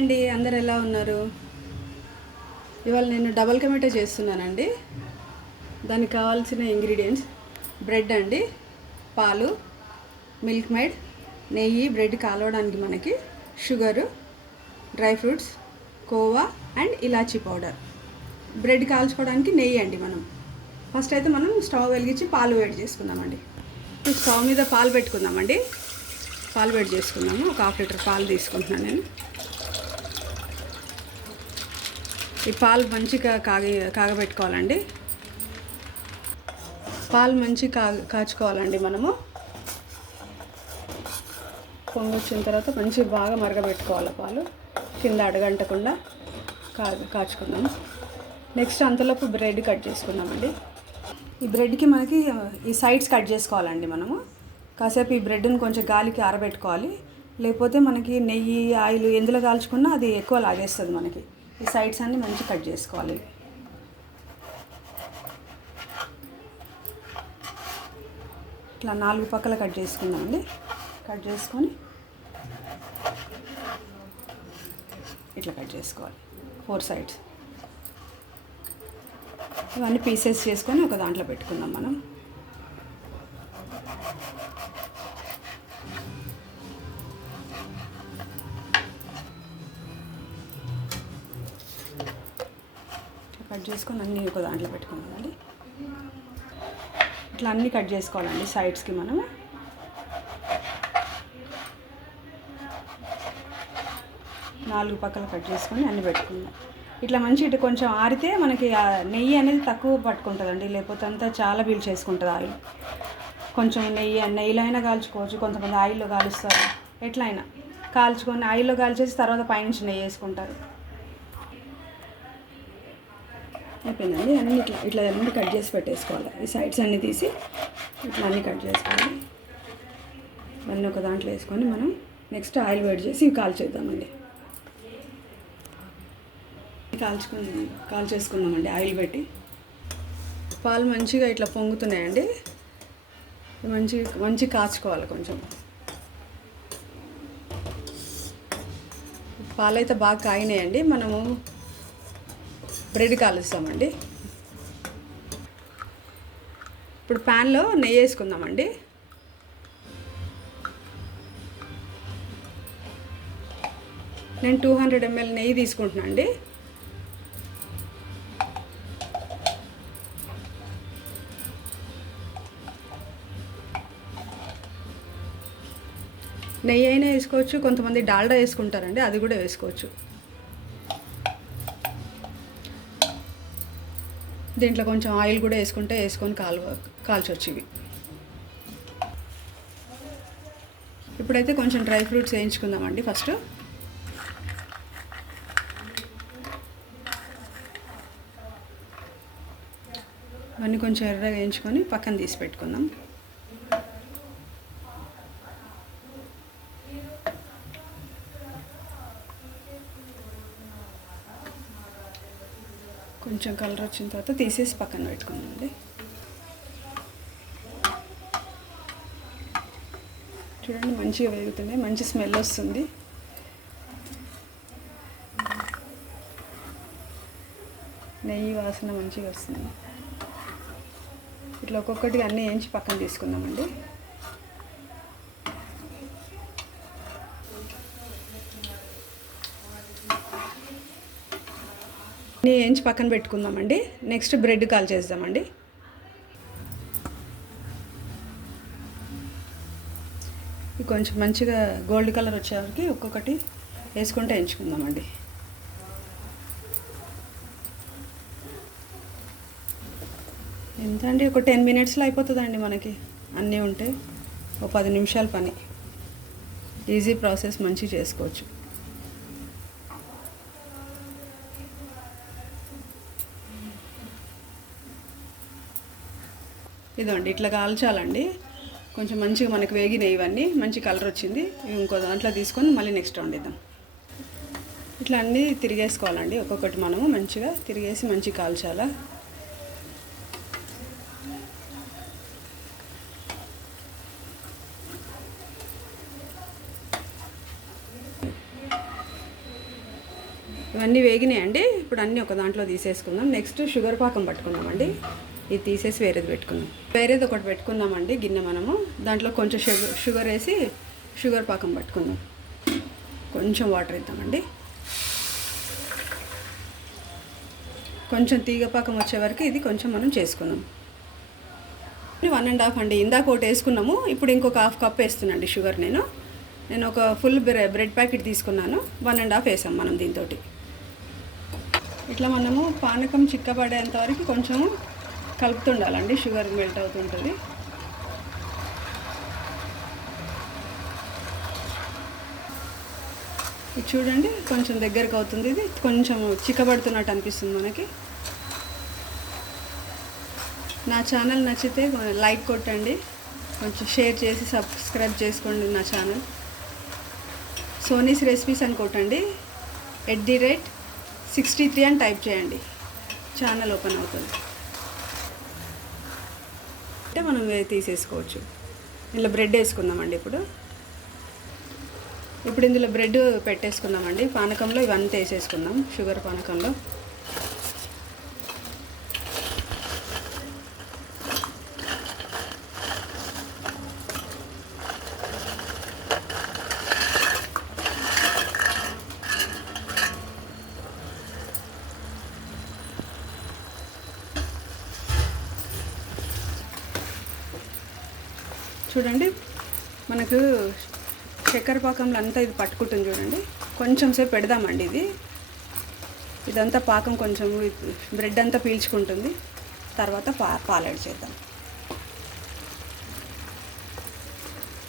అండి, అందరు ఎలా ఉన్నారు? ఇవాళ నేను డబల్ కమిటా చేస్తున్నానండి. దానికి కావాల్సిన ఇంగ్రీడియంట్స్ బ్రెడ్ అండి, పాలు, మిల్క్ మేడ్, నెయ్యి, బ్రెడ్ కాలవడానికి మనకి sugar, dry fruits, khoa and ఇలాచీ పౌడర్. బ్రెడ్ కాల్చుకోవడానికి నెయ్యి అండి. ఫస్ట్ అయితే మనం స్టవ్ వెలిగించి పాలు వేడి చేసుకుందామండి. స్టవ్ మీద పాలు పెట్టుకుందామండి. పాలు వేడి చేసుకుందాము. ఒక హాఫ్ లీటర్ పాలు తీసుకుంటున్నాను నేను. ఈ పాలు మంచిగా కాగబెట్టుకోవాలండి. పాలు మంచిగా కాచుకోవాలండి. మనము పొంగొచ్చిన తర్వాత మంచిగా బాగా మరగబెట్టుకోవాలి. పాలు కింద అడగంటకుండా కాచుకుందాము. నెక్స్ట్ అంతలోపు బ్రెడ్ కట్ చేసుకుందామండి. ఈ బ్రెడ్కి మనకి ఈ సైడ్స్ కట్ చేసుకోవాలండి. మనము కాసేపు ఈ బ్రెడ్ని కొంచెం గాలికి ఆరబెట్టుకోవాలి. లేకపోతే మనకి నెయ్యి, ఆయిల్ ఎందులో కాల్చుకున్నా అది ఎక్కువ లాగేస్తుంది మనకి. ఈ సైడ్స్ అన్నీ మంచిగా కట్ చేసుకోవాలి. ఇట్లా 4 పక్కల కట్ చేసుకుందామండి. కట్ చేసుకొని ఇట్లా కట్ చేసుకోవాలి 4 సైడ్స్. ఇవన్నీ పీసెస్ చేసుకొని ఒక దాంట్లో పెట్టుకుందాం మనం. కట్ చేసుకొని అన్నీ ఒక దాంట్లో పెట్టుకుందామండి. ఇట్లా అన్నీ కట్ చేసుకోవాలండి సైడ్స్కి. మనము నాలుగు పక్కల కట్ చేసుకొని అన్నీ పెట్టుకుందాం. ఇట్లా మంచి ఇటు కొంచెం ఆరితే మనకి నెయ్యి అనేది తక్కువ పట్టుకుంటుందండి. లేకపోతే అంతా చాలా పీల్ చేసుకుంటుంది ఆయిల్. కొంచెం నెయ్యిలో అయినా కాల్చుకోవచ్చు. కొంతమంది ఆయిల్లో కాలుస్తారు. ఎట్లా అయినా కాల్చుకొని ఆయిల్లో కాల్చేసి తర్వాత పైనుంచి నెయ్యి వేసుకుంటారు. అయిపోయిందండి. అన్నీ ఇట్లా అన్నీ కట్ చేసి పెట్టేసుకోవాలి. ఈ సైడ్స్ అన్నీ తీసి ఇట్లా అన్నీ కట్ చేసుకోవాలి. ఇవన్నీ ఒక దాంట్లో వేసుకొని మనం నెక్స్ట్ ఆయిల్ వేడి చేసి ఇవి కాల్చేద్దామండి. కాల్చేసుకుందామండి ఆయిల్ పెట్టి. పాలు మంచిగా ఇట్లా పొంగుతున్నాయండి. మంచి కాచుకోవాలి. కొంచెం పాలైతే బాగా కాగినాయండి. మనము బ్రెడ్ కాలుస్తామండి. ఇప్పుడు ప్యాన్లో నెయ్యి వేసుకుందామండి. నేను 200 ml నెయ్యి తీసుకుంటున్నాను అండి. నెయ్యి అయినా వేసుకోవచ్చు. కొంతమంది డాల్డా వేసుకుంటారండి, అది కూడా వేసుకోవచ్చు. దీంట్లో కొంచెం ఆయిల్ కూడా వేసుకొని కాల్చొచ్చు ఇవి. ఇప్పుడైతే కొంచెం డ్రై ఫ్రూట్స్ వేయించుకుందామండి. ఫస్ట్ ఇవన్నీ కొంచెం ఎర్రగా వేయించుకొని పక్కన తీసి పెట్టుకుందాం. కొంచెం కలర్ వచ్చిన తర్వాత తీసేసి పక్కన పెట్టుకుందామండి. చూడండి మంచిగా వేగుతుంది, మంచి స్మెల్ వస్తుంది. నెయ్యి వాసన మంచిగా వస్తుంది. ఇట్లా ఒక్కొక్కటి అన్నీ వేయించి పక్కన తీసుకుందామండి. అన్నీ వేయించి పక్కన పెట్టుకుందామండి. నెక్స్ట్ బ్రెడ్ కాల్చేద్దామండి. కొంచెం మంచిగా గోల్డ్ కలర్ వచ్చేవరకు ఒక్కొక్కటి వేసుకుంటే వేయించుకుందామండి. ఎంత అండి, ఒక 10 minutesలో అయిపోతుందండి మనకి. అన్నీ ఉంటే ఒక 10 నిమిషాల పని. ఈజీ ప్రాసెస్, మంచిగా చేసుకోవచ్చు. ఇదండి ఇట్లా కాల్చాలండి. కొంచెం మంచిగా మనకు వేగినాయి ఇవన్నీ, మంచి కలర్ వచ్చింది. ఇంకో దాంట్లో తీసుకొని మళ్ళీ నెక్స్ట్ వండిద్దాం. ఇట్లా అన్నీ తిరిగేసుకోవాలండి. ఒక్కొక్కటి మనము మంచిగా తిరిగేసి మంచిగా కాల్చాలా. ఇవన్నీ వేగినాయండి. ఇప్పుడు అన్నీ ఒక దాంట్లో తీసేసుకుందాం. నెక్స్ట్ షుగర్ పాకం పట్టుకుందామండి. ఇది తీసేసి వేరేది పెట్టుకుందాం. వేరేది ఒకటి పెట్టుకుందామండి గిన్నె. మనము దాంట్లో కొంచెం షుగర్ వేసి షుగర్ పాకం పట్టుకుందాం. కొంచెం వాటర్ ఇద్దామండి. కొంచెం తీగ పాకం వచ్చే వరకు ఇది కొంచెం మనం చేసుకుందాం. 1.5 అండి. ఇందాక ఒకటి వేసుకున్నాము, ఇప్పుడు ఇంకొక హాఫ్ కప్ వేస్తున్నాండి షుగర్. నేను ఒక ఫుల్ బ్రెడ్ ప్యాకెట్ తీసుకున్నాను. 1.5 వేసాం మనం దీంతో. ఇట్లా మనము పానకం చిక్కబడేంత వరకు కొంచెం కలుపుతుండాలండి. షుగర్ మెల్ట్ అవుతుంటుంది. ఇది చూడండి కొంచెం దగ్గరకు అవుతుంది. ఇది కొంచెం చిక్కబడుతున్నట్టు అనిపిస్తుంది మనకి. నా ఛానల్ నచ్చితే లైక్ కొట్టండి, కొంచెం షేర్ చేసి సబ్స్క్రైబ్ చేసుకోండి నా ఛానల్. సోనీస్ రెసిపీస్ అని కొట్టండి, @63 అని టైప్ చేయండి, ఛానల్ ఓపెన్ అవుతుంది. అంటే మనం తీసేసుకోవచ్చు. ఇందులో బ్రెడ్ వేసుకుందామండి. ఇప్పుడు ఇందులో బ్రెడ్ పెట్టేసుకుందామండి. పానకంలో ఇవంతా వేసేసుకుందాం. షుగర్ పానకంలో చూడండి మనకు చక్కెర పాకంలో అంతా ఇది పట్టుకుంటుంది. చూడండి కొంచెం సేపు పెడదామండి. ఇదంతా పాకం కొంచెం బ్రెడ్ అంతా పీల్చుకుంటుంది. తర్వాత పాలు యాడ్ చేద్దాం.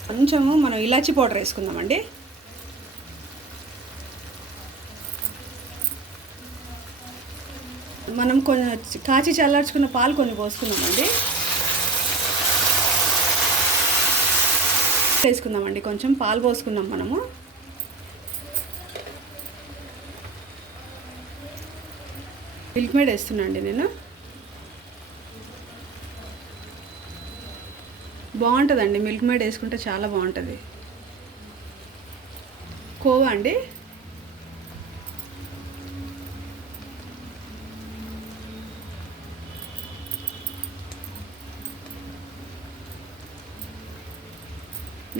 కొంచెము మనం ఇలాచీ పౌడర్ వేసుకుందామండి. మనం కొంచెం కాచి చల్లార్చుకున్న పాలు కొన్ని పోసుకుందామండి. వేసుకుందామండి. కొంచెం పాలు పోసుకుందాం మనము. మిల్క్ మేడ్ వేస్తున్నాండి నేను. బాగుంటుందండి మిల్క్ మేడ్ వేసుకుంటే, చాలా బాగుంటుంది. కోవా అండి.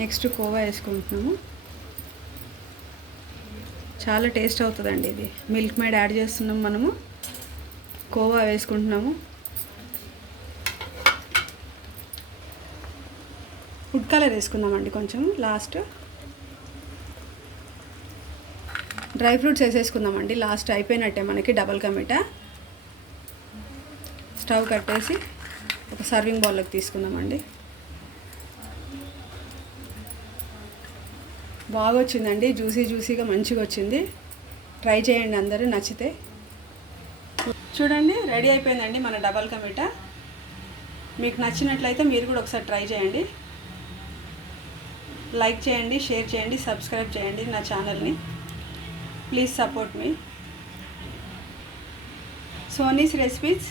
నెక్స్ట్ కోవా వేసుకుంటున్నాము. చాలా టేస్ట్ అవుతుందండి ఇది. మిల్క్ మేడ్ యాడ్ చేస్తున్నాం మనము, కోవా వేసుకుంటున్నాము. ఫుడ్ కలర్ వేసుకుందామండి కొంచెం లాస్ట్. డ్రై ఫ్రూట్స్ వేసేసుకుందామండి లాస్ట్. అయిపోయినట్టే మనకి డబల్ కా మీఠా. స్టవ్ కట్టేసి ఒక సర్వింగ్ బౌల్లోకి తీసుకుందామండి. బాగా వచ్చిందండి, జ్యూసీగా మంచిగా వచ్చింది. ట్రై చేయండి అందరూ, నచ్చితే. చూడండి రెడీ అయిపోయిందండి మన డబల్ కా మీఠా. మీకు నచ్చినట్లయితే మీరు కూడా ఒకసారి ట్రై చేయండి. లైక్ చేయండి, షేర్ చేయండి, సబ్స్క్రైబ్ చేయండి నా ఛానల్ని. Please support me. సోనీస్ రెసిపీస్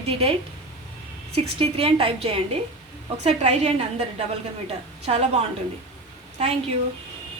@63 అని టైప్ చేయండి. ఒకసారి ట్రై చేయండి అందరు. డబల్ కా మీఠా చాలా బాగుంటుంది. Thank you.